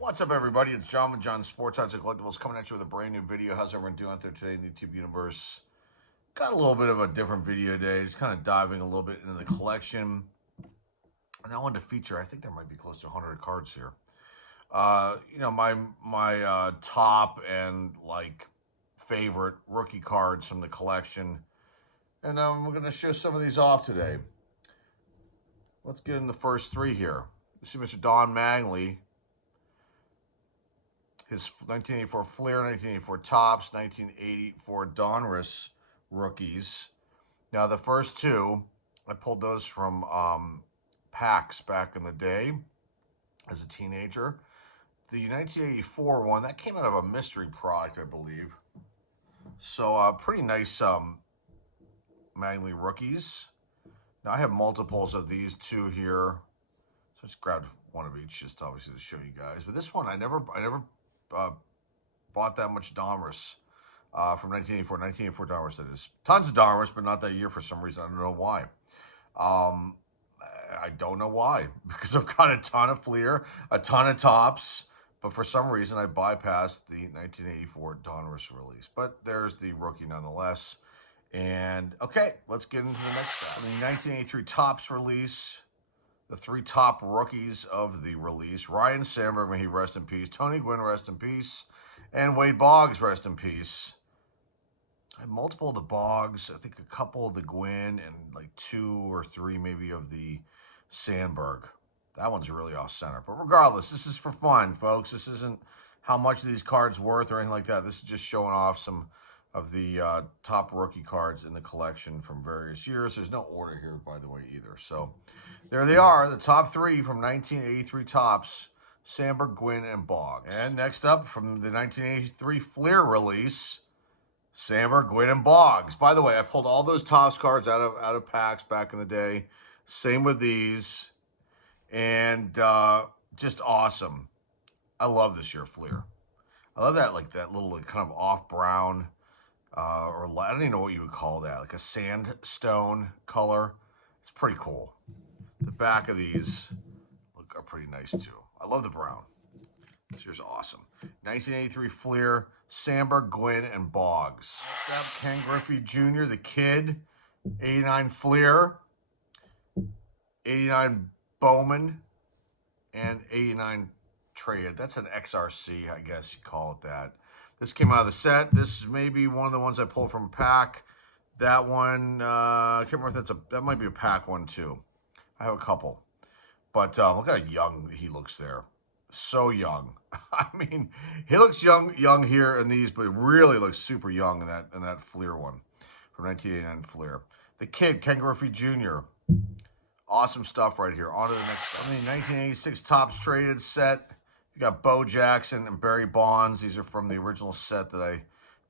What's up, everybody? It's John with John Sports Odds and Collectibles coming at you with a brand new video. How's everyone doing out there today in the YouTube universe? Got a little bit of a different video today. Just kind of diving a little bit into the collection. And I wanted to feature, I think there might be close to 100 cards here. My top and like favorite rookie cards from the collection. And we're going to show some of these off today. Let's get in the first three here. You see Mr. Don Mangley. His 1984 Fleer, 1984 Topps, 1984 Donruss rookies. Now, the first two, I pulled those from packs back in the day as a teenager. The 1984 one, that came out of a mystery product, I believe. So, pretty nice Mangley rookies. Now, I have multiples of these two here. So, I just grabbed one of each, just obviously to show you guys. But this one, I never bought that much Donruss from 1984 Donruss, that is. Tons of Donruss, but not that year for some reason. I don't know why. I don't know why, because I've got a ton of Fleer, a ton of Topps, but for some reason I bypassed the 1984 Donruss release. But there's the rookie nonetheless. And okay, let's get into the next guy. The 1983 Topps release. The three top rookies of the release: Ryne Sandberg, may he rest in peace; Tony Gwynn, rest in peace; and Wade Boggs, rest in peace. I have multiple of the Boggs, I think a couple of the Gwynn, and like 2 or 3 maybe of the Sandberg. That one's really off center. But regardless, this is for fun, folks. This isn't how much these cards worth or anything like that. This is just showing off some of the top rookie cards in the collection from various years. There's no order here, by the way, either. So there they are, the top 3 from 1983 Topps: Sandberg, Gwynn, and Boggs. And next up, from the 1983 Fleer release, Sandberg, Gwynn, and Boggs. By the way, I pulled all those Topps cards out of packs back in the day. Same with these. And just awesome. I love this year Fleer. I love that, like that little kind of off brown, or I don't even know what you would call that, like a sandstone color. It's pretty cool. The back of these are pretty nice too. I love the brown. This year's awesome. 1983 Fleer, Sandberg, Gwynn, and Boggs. Next up, Ken Griffey Jr., the kid. 89 Fleer, 89 Bowman, and 89 Trade. That's an XRC, I guess you call it that. This came out of the set. This is maybe one of the ones I pulled from a pack. That one, I can't remember if that might be a pack one too. I have a couple. But look how young he looks there. So young. I mean, he looks young here in these, but really looks super young in that Fleer one from 1989 Fleer. The kid, Ken Griffey Jr. Awesome stuff right here. On to the next one. The 1986 Topps Traded set. You got Bo Jackson and Barry Bonds. These are from the original set that I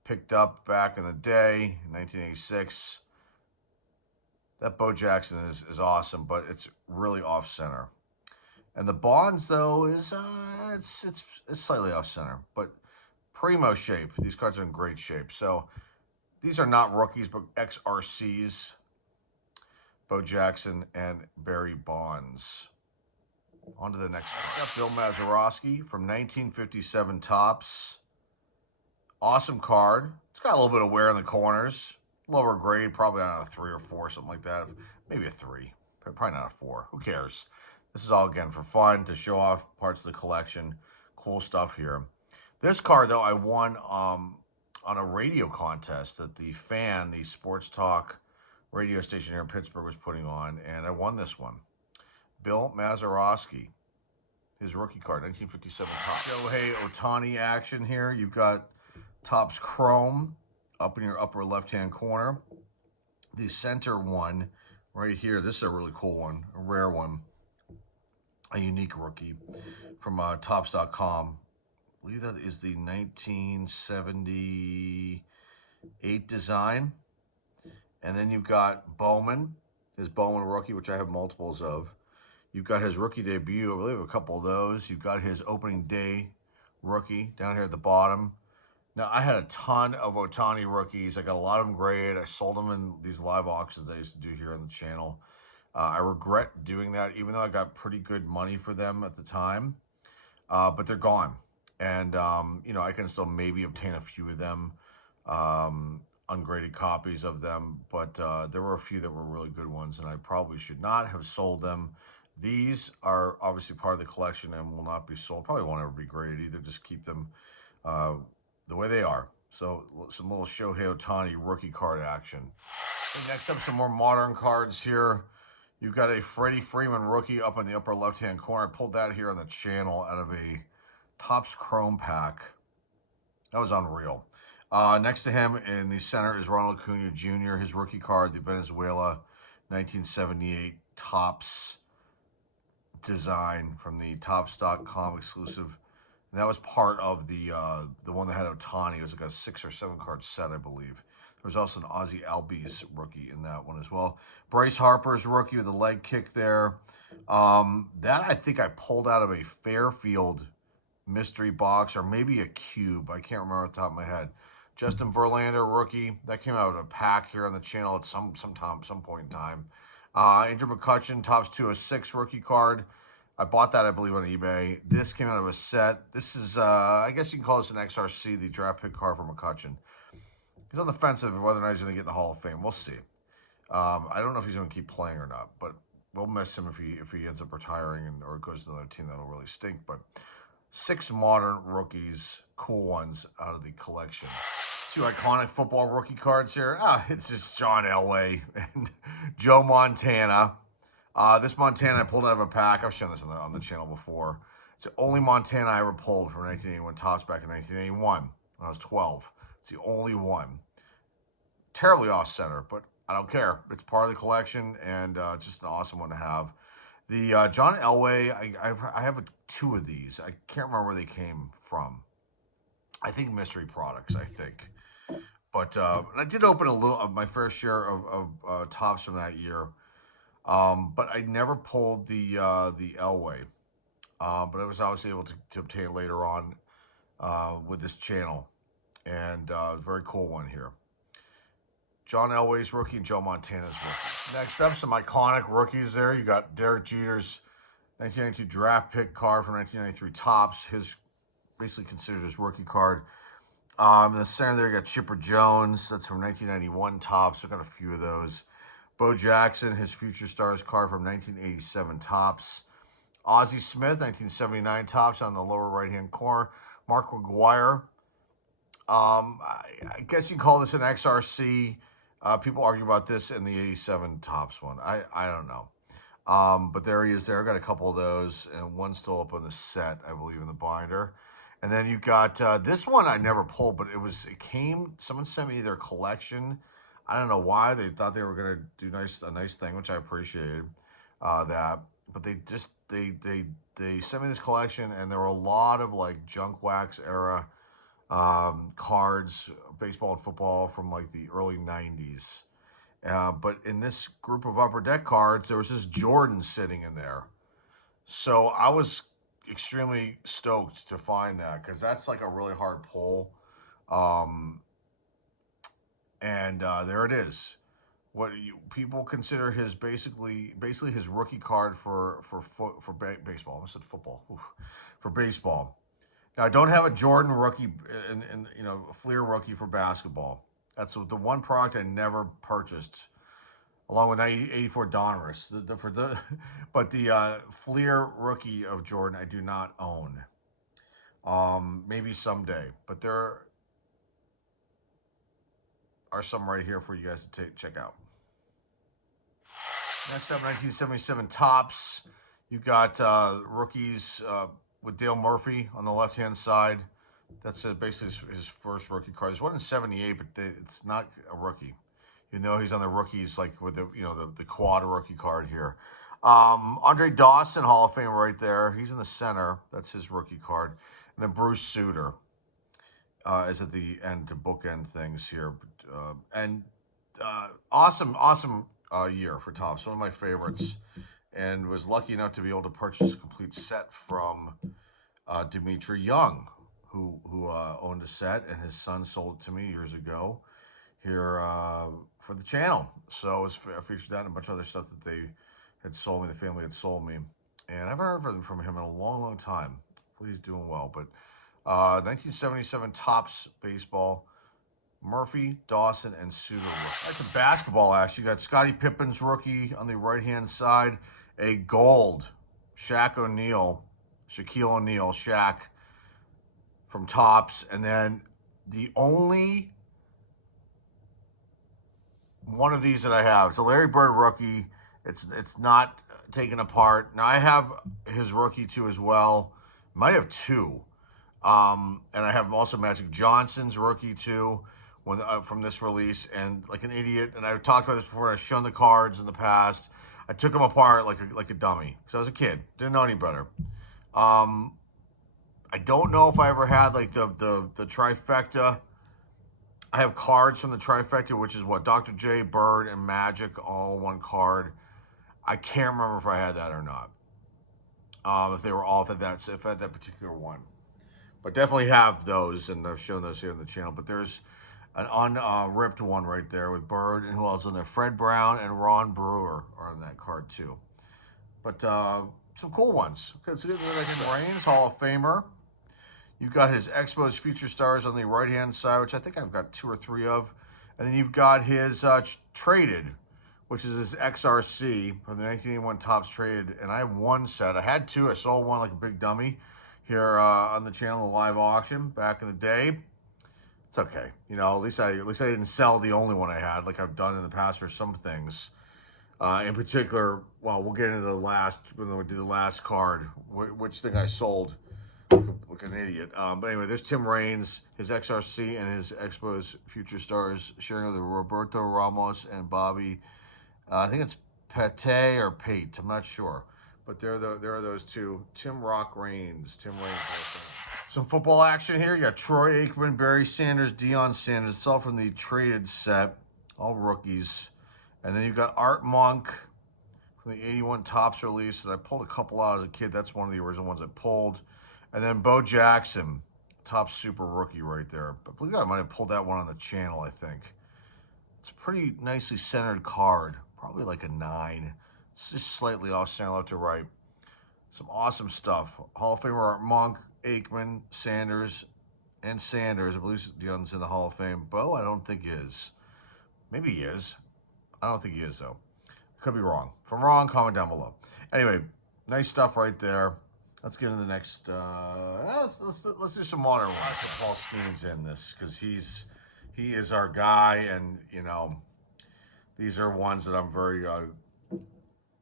picked up back in the day, 1986. That Bo Jackson is awesome, but it's really off center. And the Bonds, though, is it's slightly off center, but primo shape. These cards are in great shape. So these are not rookies, but XRCs. Bo Jackson and Barry Bonds. On to the next one. Bill Mazeroski from 1957 Topps. Awesome card. It's got a little bit of wear in the corners. Lower grade, probably not a 3 or 4, something like that. Maybe a 3, but probably not a 4. Who cares? This is all, again, for fun, to show off parts of the collection. Cool stuff here. This card, though, I won on a radio contest that the Sports Talk radio station here in Pittsburgh was putting on, and I won this one. Bill Mazeroski, his rookie card, 1957 Topps. Shohei Ohtani action here. You've got Topps Chrome up in your upper left-hand corner. The center one right here, this is a really cool one, a rare one, a unique rookie from Topps.com. I believe that is the 1978 design. And then you've got Bowman, his Bowman rookie, which I have multiples of. You've got his rookie debut, I believe a couple of those. You've got his opening day rookie down here at the bottom. Now, I had a ton of Ohtani rookies. I got a lot of them graded. I sold them in these live auctions I used to do here on the channel. I regret doing that, even though I got pretty good money for them at the time. but they're gone. And, I can still maybe obtain a few of them, ungraded copies of them, but there were a few that were really good ones, and I probably should not have sold them. These are obviously part of the collection and will not be sold. Probably won't ever be graded either. Just keep them the way they are. So some little Shohei Ohtani rookie card action. And next up, some more modern cards here. You've got a Freddie Freeman rookie up in the upper left-hand corner. I pulled that here on the channel out of a Topps Chrome pack. That was unreal. Next to him in the center is Ronald Acuna Jr., his rookie card, the Venezuela 1978 Topps design from the Topps.com exclusive. And that was part of the one that had Ohtani. It was like a 6 or 7 card set, I believe. There was also an Ozzie Albies rookie in that one as well. Bryce Harper's rookie with a leg kick there. That I think I pulled out of a Fairfield mystery box or maybe a cube. I can't remember off the top of my head. Justin Verlander rookie. That came out of a pack here on the channel at some point in time. Andrew McCutchen, Topps 206 rookie card. I bought that, I believe, on eBay. This came out of a set. This is, I guess you can call this an XRC, the draft pick card for McCutchen. He's on the fence of whether or not he's going to get in the Hall of Fame. We'll see. I don't know if he's going to keep playing or not, but we'll miss him if he ends up retiring or goes to another team. That'll really stink. But 6 modern rookies, cool ones out of the collection. 2 iconic football rookie cards here. It's just John Elway and Joe Montana. This Montana I pulled out of a pack. I've shown this on the channel before. It's the only Montana I ever pulled from 1981 Topps back in 1981 when I was 12. It's the only one. Terribly off-center, but I don't care. It's part of the collection, and just an awesome one to have. The John Elway, I have 2 of these. I can't remember where they came from. I think Mystery Products, I think. But I did open a little of my fair share of Topps from that year. But I never pulled the Elway. But I was obviously able to obtain later on with this channel. And very cool one here. John Elway's rookie and Joe Montana's rookie. Next up, some iconic rookies there. You got Derek Jeter's 1992 draft pick card from 1993 Topps. His basically considered his rookie card. In the center there, you got Chipper Jones. That's from 1991 Topps. I've got a few of those. Bo Jackson, his Future Stars card from 1987 Topps. Ozzie Smith, 1979 Topps on the lower right-hand corner. Mark McGwire. I guess you can call this an XRC. People argue about this in the 87 Topps one. I don't know. But there he is there. I got a couple of those, and one's still up on the set, I believe, in the binder. And then you've got this one I never pulled, but someone sent me their collection. I don't know why. They thought they were going to do a nice thing, which I appreciated that. But they sent me this collection, and there were a lot of like junk wax era cards, baseball and football from like the early 90s. But in this group of Upper Deck cards, there was this Jordan sitting in there. So I was extremely stoked to find that because that's like a really hard pull. And there it is. What people consider his basically his rookie card for baseball. I almost said football. For baseball. Now I don't have a Jordan rookie and a Fleer rookie for basketball. That's the one product I never purchased, along with 84 Donruss. But the Fleer rookie of Jordan I do not own. Maybe someday, but there are some right here for you guys to check out. Next up, 1977 Topps. You've got rookies with Dale Murphy on the left-hand side. That's basically his first rookie card. There's one in 78, but it's not a rookie. You know he's on the rookies, like with the quad rookie card here. Andre Dawson, Hall of Fame right there. He's in the center. That's his rookie card. And then Bruce Sutter is at the end to bookend things here. Awesome year for Topps. One of my favorites. And was lucky enough to be able to purchase a complete set from Dimitri Young, who owned a set, and his son sold it to me years ago here for the channel. So I featured that and a bunch of other stuff that they had sold me, the family had sold me. And I haven't heard from him in a long, long time. Hopefully he's doing well. But 1977 Topps baseball. Murphy, Dawson, and Suter. That's a basketball, actually. You got Scottie Pippen's rookie on the right-hand side. A gold Shaquille O'Neal, Shaq from Topps. And then the only one of these that I have, it's a Larry Bird rookie. It's not taken apart. Now, I have his rookie, too, as well. Might have two. And I have also Magic Johnson's rookie, too. From this release, and like an idiot, and I've talked about this before, I've shown the cards in the past. I took them apart like a dummy because I was a kid, didn't know any better. I don't know if I ever had like the trifecta. I have cards from the trifecta, which is what, Dr. J, Bird, and Magic, all one card. I can't remember if I had that or not. If they were all if I had that particular one, but definitely have those, and I've shown those here on the channel. But there's an unripped one right there with Bird, and who else in there? Fred Brown and Ron Brewer are on that card too. But some cool ones. Okay, let's get into the Reigns, Hall of Famer. You've got his Expos Future Stars on the right-hand side, which I think I've got 2 or 3 of. And then you've got his Traded, which is his XRC from the 1981 Topps Traded. And I have 1 set. I had 2. I sold 1 like a big dummy here on the channel, the live auction back in the day. It's okay, you know. At least I didn't sell the only one I had, like I've done in the past for some things. In particular, well, we'll get into the last when we do the last card, which thing I sold, like an idiot. But anyway, there's Tim Raines, his XRC, and his Expos Future Stars, sharing with Roberto Ramos and Bobby. I think it's Pate or Pate. I'm not sure, but there are those two. Tim Raines. Some football action here. You got Troy Aikman, Barry Sanders, Deion Sanders. It's all from the Traded set, all rookies. And then you've got Art Monk from the 81 Topps release. And I pulled a couple out as a kid. That's one of the original ones I pulled. And then Bo Jackson, Topps Super Rookie right there. I believe I might have pulled that one on the channel, I think. It's a pretty nicely centered card. Probably like a 9. It's just slightly off center left to right. Some awesome stuff. Hall of Famer Art Monk, Aikman, Sanders, and Sanders. I believe Deion's in the Hall of Fame. Bo, I don't think is. Maybe he is. I don't think he is, though. Could be wrong. If I'm wrong, comment down below. Anyway, nice stuff right there. Let's get into the next. Let's do some modern ones. Paul Skeens in this because he is our guy, and you know, these are ones that I'm very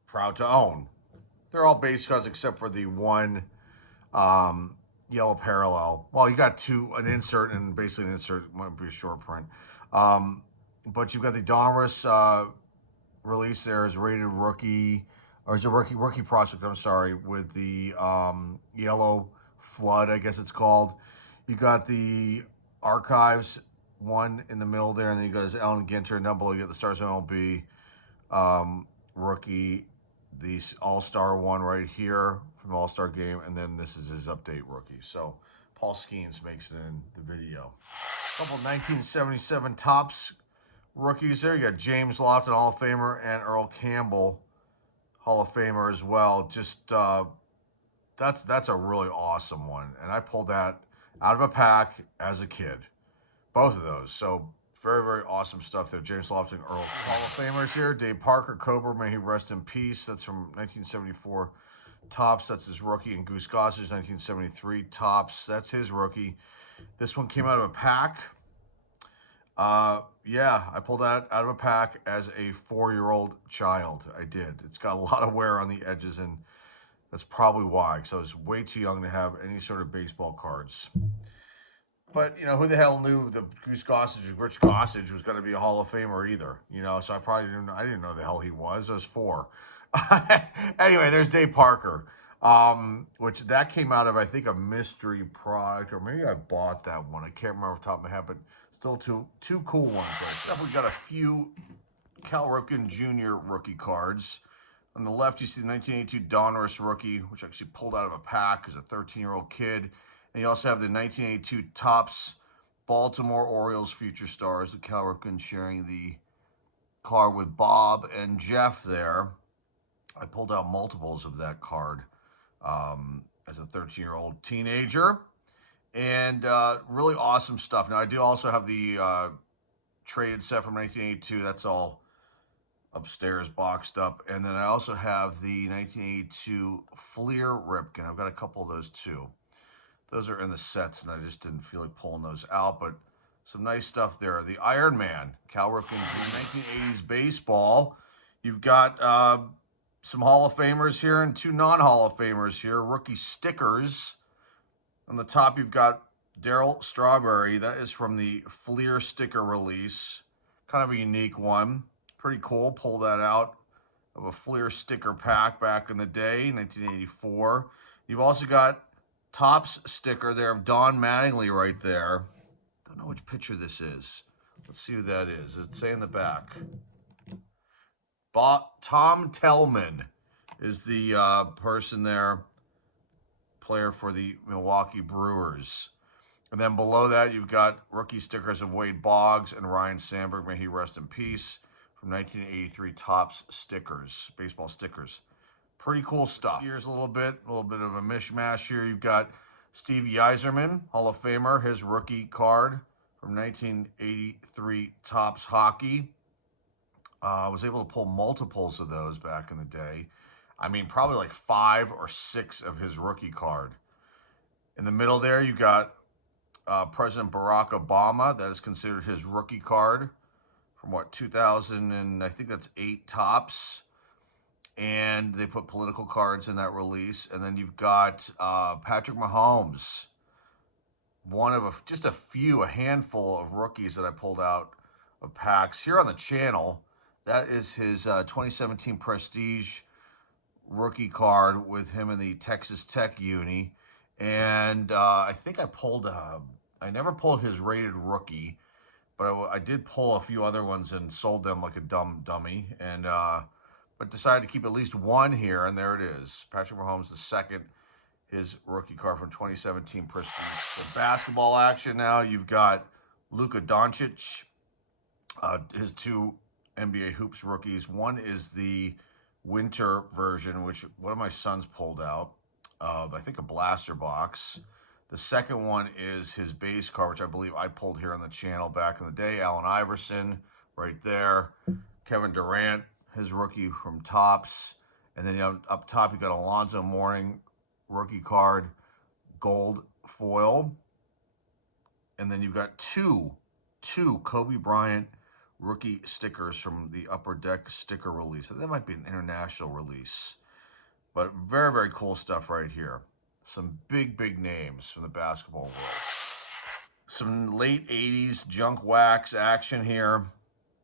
proud to own. They're all base cards except for the one yellow parallel. Well, you got 2, an insert, and basically an insert might be a short print. But you've got the Donruss release there as rated rookie, or is a rookie prospect, I'm sorry, with the yellow flood, I guess it's called. You got the Archives one in the middle there, and then you got his Allen Ginter, and down below you got the Stars MLB rookie, the All-Star one right here from the All-Star game, and then this is his update rookie. So Paul Skeens makes it in the video. A couple 1977 Topps rookies there. You got James Lofton, Hall of Famer, and Earl Campbell, Hall of Famer as well. Just that's a really awesome one, and I pulled that out of a pack as a kid. Both of those. So very, very awesome stuff there. James Lofton, Earl. Hall of Famers here. Dave Parker, Cobra, may he rest in peace. That's from 1974 Topps. That's his rookie. And Goose Gossage, 1973 Topps. That's his rookie. This one came out of a pack. Yeah, I pulled that out of a pack as a 4-year-old child. I did. It's got a lot of wear on the edges, and that's probably why, because I was way too young to have any sort of baseball cards. But, you know, who the hell knew the Goose Gossage, Rich Gossage, was going to be a Hall of Famer either? You know, so I didn't know the hell he was. I was 4. Anyway, there's Dave Parker, which that came out of, I think, a mystery product, or maybe I bought that one. I can't remember off the top of my head, but still two cool ones there. We've got a few Cal Ripken Jr. rookie cards. On the left, you see the 1982 Donruss rookie, which I actually pulled out of a pack as a 13-year-old kid. And you also have the 1982 Topps Baltimore Orioles Future Stars, with Cal Ripken sharing the card with Bob and Jeff there. I pulled out multiples of that card as a 13-year-old teenager. And really awesome stuff. Now, I do also have the traded set from 1982. That's all upstairs boxed up. And then I also have the 1982 Fleer Ripken. I've got a couple of those too. Those are in the sets, and I just didn't feel like pulling those out. But some nice stuff there. The Iron Man, Cal Ripken's 1980s baseball. You've got some Hall of Famers here and two non-Hall of Famers here. Rookie stickers. On the top, you've got Darryl Strawberry. That is from the Fleer sticker release. Kind of a unique one. Pretty cool. Pull that out of a Fleer sticker pack back in the day, 1984. You've also got Topps sticker there of Don Mattingly right there. Don't know which picture this is. Let's see who that is. Does it say in the back? Tom Tellman is the person there, player for the Milwaukee Brewers. And then below that, you've got rookie stickers of Wade Boggs and Ryan Sandberg. May he rest in peace. From 1983 Topps stickers, baseball stickers. Pretty cool stuff. Here's a little bit of a mishmash here. You've got Steve Yzerman, Hall of Famer, his rookie card from 1983 Topps Hockey. I was able to pull multiples of those back in the day. I mean, probably like 5 or 6 of his rookie card. In the middle there, you've got President Barack Obama. That is considered his rookie card from 2000, and I think that's 8 Topps. And they put political cards in that release. And then you've got Patrick Mahomes, one of just a handful of rookies that I pulled out of packs here on the channel. That is his 2017 Prestige rookie card with him in the Texas Tech uni. And I think I never pulled his rated rookie, but I did pull a few other ones and sold them like a dummy. And but decided to keep at least one here, and there it is. Patrick Mahomes, the second, his rookie card from 2017 Prestige. For basketball action now, you've got Luka Doncic, his 2 NBA Hoops rookies. One is the winter version, which one of my sons pulled out of, I think, a blaster box. The second one is his base card, which I believe I pulled here on the channel back in the day. Allen Iverson, right there. Kevin Durant, his rookie from Topps. And then up top, you got Alonzo Mourning, rookie card, gold foil. And then you've got two Kobe Bryant rookie stickers from the Upper Deck sticker release. That might be an international release. But very, very cool stuff right here. Some big names from the basketball world. Some late 80s junk wax action here,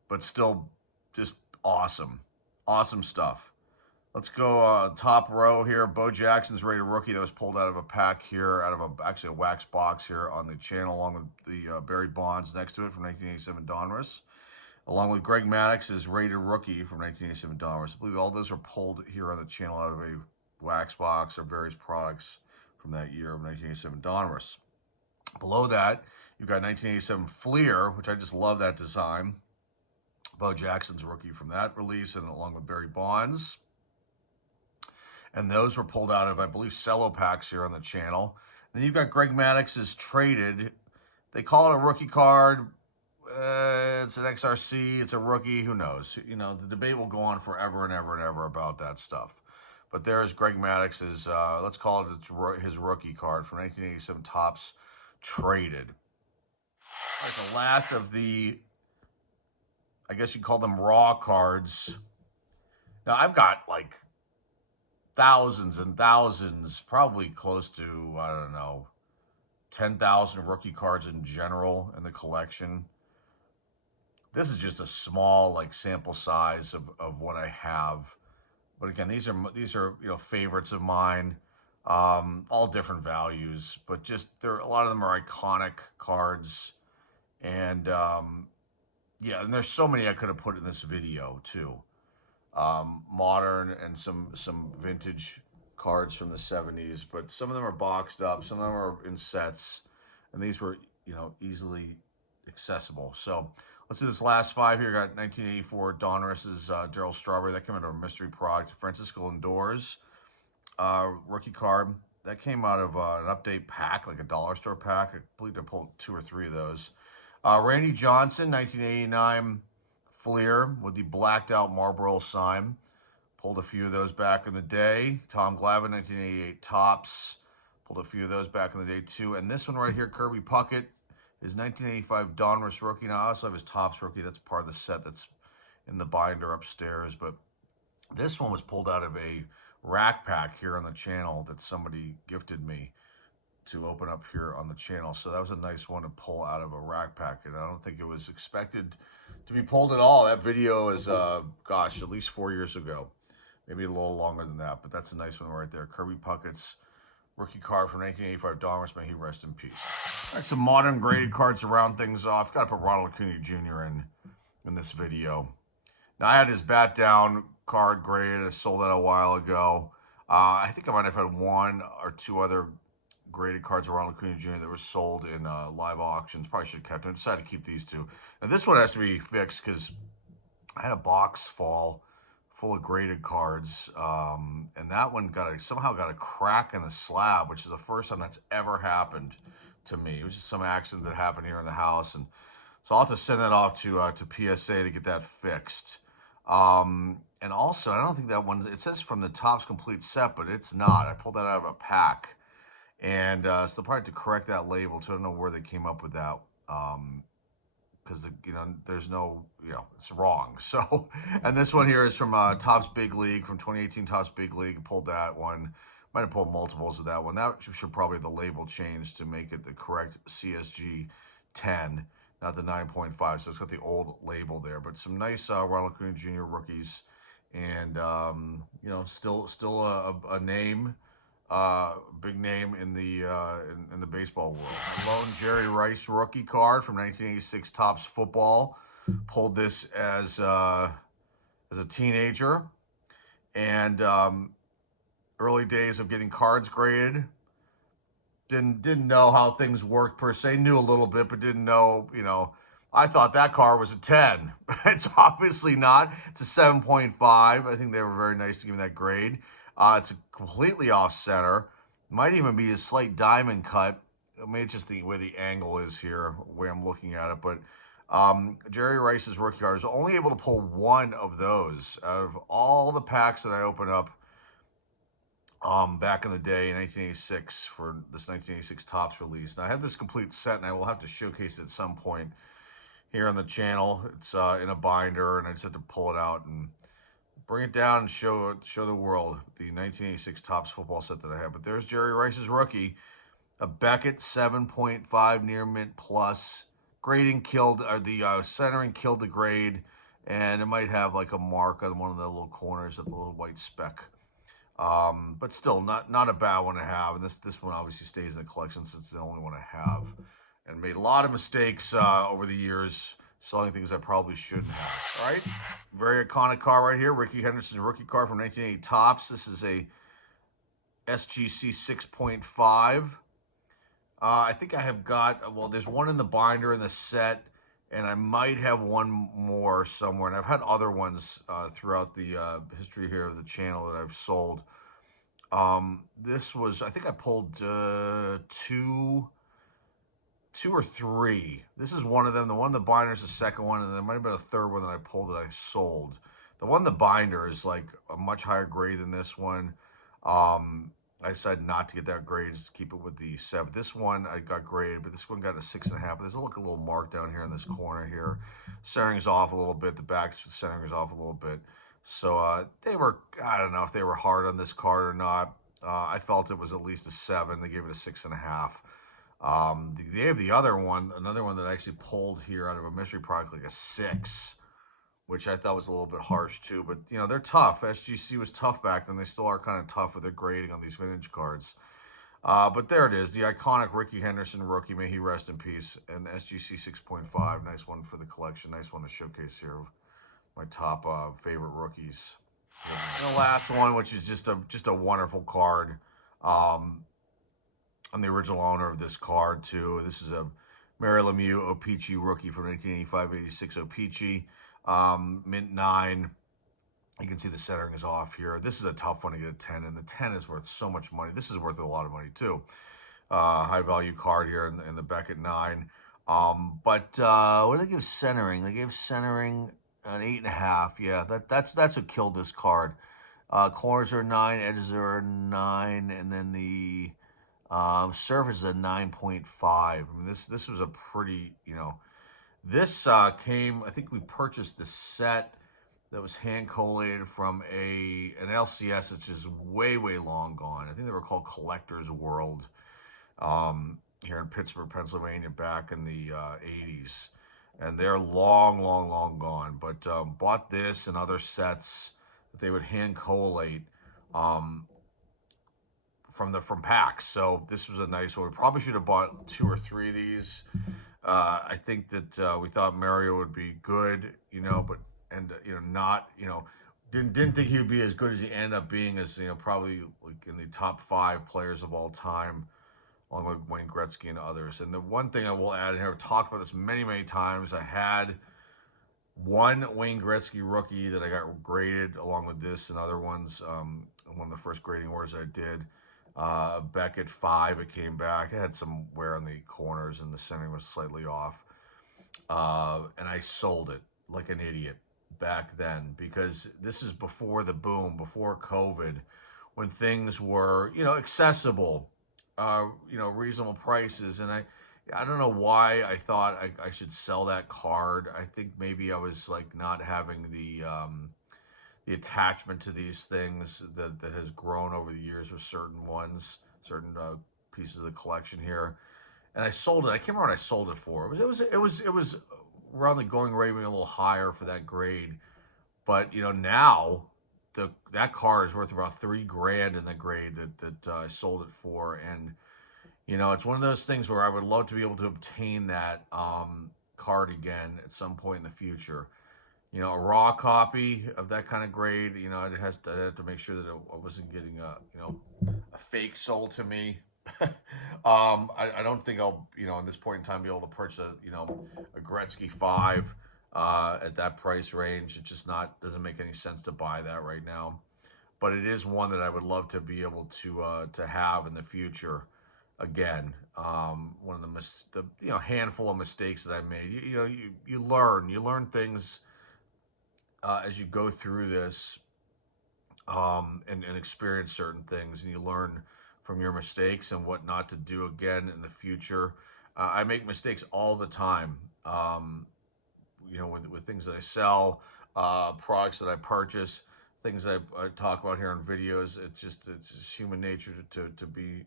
but still just awesome. Awesome stuff. Let's go top row here. Bo Jackson's rated rookie that was pulled out of a pack here, actually a wax box here on the channel, along with the Barry Bonds next to it from 1987 Donruss. Along with Greg Maddox's rated rookie from 1987 Donruss. I believe all those are pulled here on the channel out of a wax box or various products from that year of 1987 Donruss. Below that, you've got 1987 Fleer, which I just love that design. Bo Jackson's rookie from that release, and along with Barry Bonds. And those were pulled out of, I believe, cello packs here on the channel. Then you've got Greg Maddox's traded. They call it a rookie card. It's an XRC. It's a rookie. Who knows? You know, the debate will go on forever and ever about that stuff. But there's Greg Maddox's, let's call it his rookie card from 1987 Topps traded. All right, the last of the, I guess you'd call them raw cards. Now, I've got like thousands and thousands, probably close to, I don't know, 10,000 rookie cards in general in the collection. This is just a small like sample size of what I have. But again, these are favorites of mine, all different values, but just a lot of them are iconic cards, and yeah, and there's so many I could have put in this video too. Modern and some vintage cards from the 70s, but some of them are boxed up, some of them are in sets, and these were easily accessible. So let's do this last 5 here. Got 1984 Donruss's Darryl Strawberry. That came out of a mystery product. Francisco Lindor's rookie card. That came out of an update pack, like a dollar store pack. I believe I pulled 2 or 3 of those. Randy Johnson, 1989 Fleer with the blacked out Marlboro sign. Pulled a few of those back in the day. Tom Glavine, 1988 Topps. Pulled a few of those back in the day too. And this one right here, Kirby Puckett, is 1985 Donruss rookie. Now I also have his Topps rookie. That's part of the set that's in the binder upstairs. But this one was pulled out of a rack pack here on the channel that somebody gifted me to open up here on the channel. So that was a nice one to pull out of a rack pack. And I don't think it was expected to be pulled at all. That video is, gosh, at least 4 years ago. Maybe a little longer than that, but that's a nice one right there. Kirby Puckett's rookie card from 1985 Donruss. May he rest in peace. All right, some modern graded cards to round things off. Got to put Ronald Acuna Jr. in this video. Now, I had his bat down card graded. I sold that a while ago. I think I might have had 1 or 2 other graded cards of Ronald Acuna Jr. that were sold in live auctions. Probably should have kept them. I decided to keep these 2. Now, this one has to be fixed because I had a box fall full of graded cards, and that one somehow got a crack in the slab, which is the first time that's ever happened to me. It was just some accident that happened here in the house, and so I'll have to send that off to PSA to get that fixed. And also, I don't think that one, it says from the Topps complete set, but it's not. I pulled that out of a pack, and so I'll probably have to correct that label too. I don't know where they came up with that. Because, there's no, it's wrong. So, and this one here is from Topps Big League, from 2018 Topps Big League. Pulled that one. Might have pulled multiples of that one. That should probably the label change to make it the correct CSG 10, not the 9.5. So it's got the old label there. But some nice Ronald Acuna Jr. rookies. And, still a name. Big name in the baseball world. Lone Jerry Rice rookie card from 1986 Topps Football. Pulled this as a teenager, and early days of getting cards graded. Didn't know how things worked per se. Knew a little bit, but didn't know. I thought that card was a 10. It's obviously not. It's a 7.5. I think they were very nice to give me that grade. It's completely off center. Might even be a slight diamond cut. I mean, it's just the way the angle is here, the way I'm looking at it. But Jerry Rice's rookie card, I was only able to pull 1 of those out of all the packs that I opened up back in the day in 1986 for this 1986 Topps release. Now, I have this complete set, and I will have to showcase it at some point here on the channel. It's in a binder, and I just had to pull it out and bring it down and show the world the 1986 Topps football set that I have. But there's Jerry Rice's rookie, a Beckett 7.5 near mint plus. Grading killed, or the centering killed the grade, and it might have like a mark on one of the little corners, a little white speck. But still, not a bad one to have. And this one obviously stays in the collection since it's the only one I have. And made a lot of mistakes over the years, selling things I probably shouldn't have. All right, very iconic car right here. Ricky Henderson's rookie car from 1980 Topps. This is a SGC 6.5. I think I have got, well, there's one in the binder in the set, and I might have one more somewhere. And I've had other ones throughout the history here of the channel that I've sold. This was, I think I pulled 2 or 3. This is one of them. The one in the binder is the second one, and there might have been a third one that I pulled that I sold. The one in the binder is like a much higher grade than this one. I decided not to get that grade, just to keep it with the 7. This one I got graded, but this one got a 6.5. There's a little mark down here in this corner here. Centering is off a little bit. The back centering is off a little bit. So they were, I don't know if they were hard on this card or not. I felt it was at least a 7. They gave it a 6.5. They have the other one, another one that I actually pulled here out of a mystery product, like a 6, which I thought was a little bit harsh too. But, they're tough. SGC was tough back then. They still are kind of tough with their grading on these vintage cards. But there it is, the iconic Ricky Henderson rookie. May he rest in peace. And SGC 6.5, nice one for the collection. Nice one to showcase here. My top favorite rookies. And the last one, which is just a wonderful card. I'm the original owner of this card too. This is a Mary Lemieux O-Pee-Chee rookie from 1985-86 O-Pee-Chee, mint 9. You can see the centering is off here. This is a tough one to get a 10, and the 10 is worth so much money. This is worth a lot of money too. High value card here in the Beckett 9. But what did they give centering? They gave centering an 8.5. Yeah, that's what killed this card. Corners are 9, edges are 9, and then the surface is a 9.5. I mean, this was a pretty, this came. I think we purchased the set that was hand collated from an LCS, which is way long gone. I think they were called Collector's World here in Pittsburgh, Pennsylvania, back in the 80s, and they're long gone. But bought this and other sets that they would hand collate from packs. So this was a nice one. We probably should have bought 2 or 3 of these. I think that we thought Mario would be good, but not, didn't think he would be as good as he ended up being, as probably like in the top 5 players of all time, along with Wayne Gretzky and others. And the one thing I will add in here, I've talked about this many times. I had one Wayne Gretzky rookie that I got graded along with this and other ones. One of the first grading orders I did. Beckett 5, it came back. It had some wear on the corners and the centering was slightly off. And I sold it like an idiot back then, because this is before the boom, before COVID, when things were, accessible, reasonable prices. And I don't know why I thought I should sell that card. I think maybe I was like not having the attachment to these things that has grown over the years with certain pieces of the collection here. And I sold it. I can't remember what I sold it for. It was around the going rate, maybe a little higher for that grade. But now that car is worth about $3,000 in the grade that I sold it for. And it's one of those things where I would love to be able to obtain that card again at some point in the future. A raw copy of that kind of grade, I'd have to make sure that I wasn't getting a fake sold to me. I don't think I'll, at this point in time, be able to purchase a Gretzky 5 at that price range. It just doesn't make any sense to buy that right now. But it is one that I would love to be able to have in the future again. One of the handful of mistakes that I made. You learn things as you go through this and experience certain things, and you learn from your mistakes and what not to do again in the future. I make mistakes all the time, with things that I sell, products that I purchase, things that I talk about here on videos. It's just human nature to be,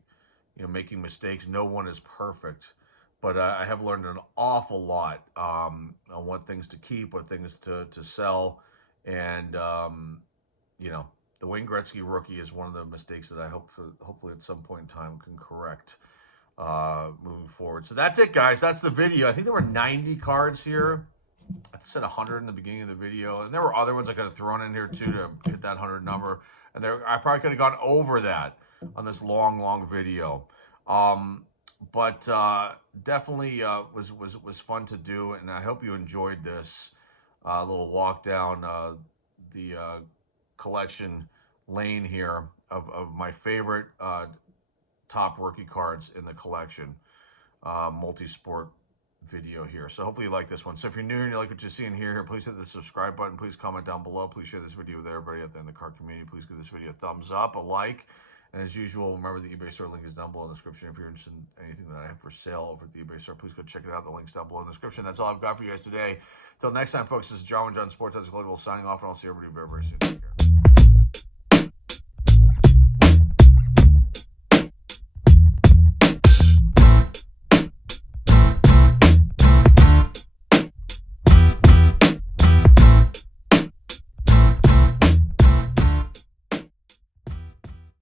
making mistakes. No one is perfect. But I have learned an awful lot on what things to keep, what things to sell. And, the Wayne Gretzky rookie is one of the mistakes that I hopefully at some point in time can correct moving forward. So that's it, guys. That's the video. I think there were 90 cards here. I said 100 in the beginning of the video. And there were other ones I could have thrown in here, too, to hit that 100 number. And I probably could have gone over that on this long video. But definitely was fun to do, and I hope you enjoyed this little walk down the collection lane here of my favorite top rookie cards in the collection, multi-sport video here. So hopefully you like this one. So if you're new and you like what you're seeing here, please hit the subscribe button. Please comment down below. Please share this video with everybody out there in the car community. Please give this video a thumbs up, a like. And as usual, remember the eBay store link is down below in the description. If you're interested in anything that I have for sale over at the eBay store, please go check it out. The link's down below in the description. That's all I've got for you guys today. Till next time, folks, this is John with John Sports. That's Global signing off, and I'll see everybody very soon. Take care.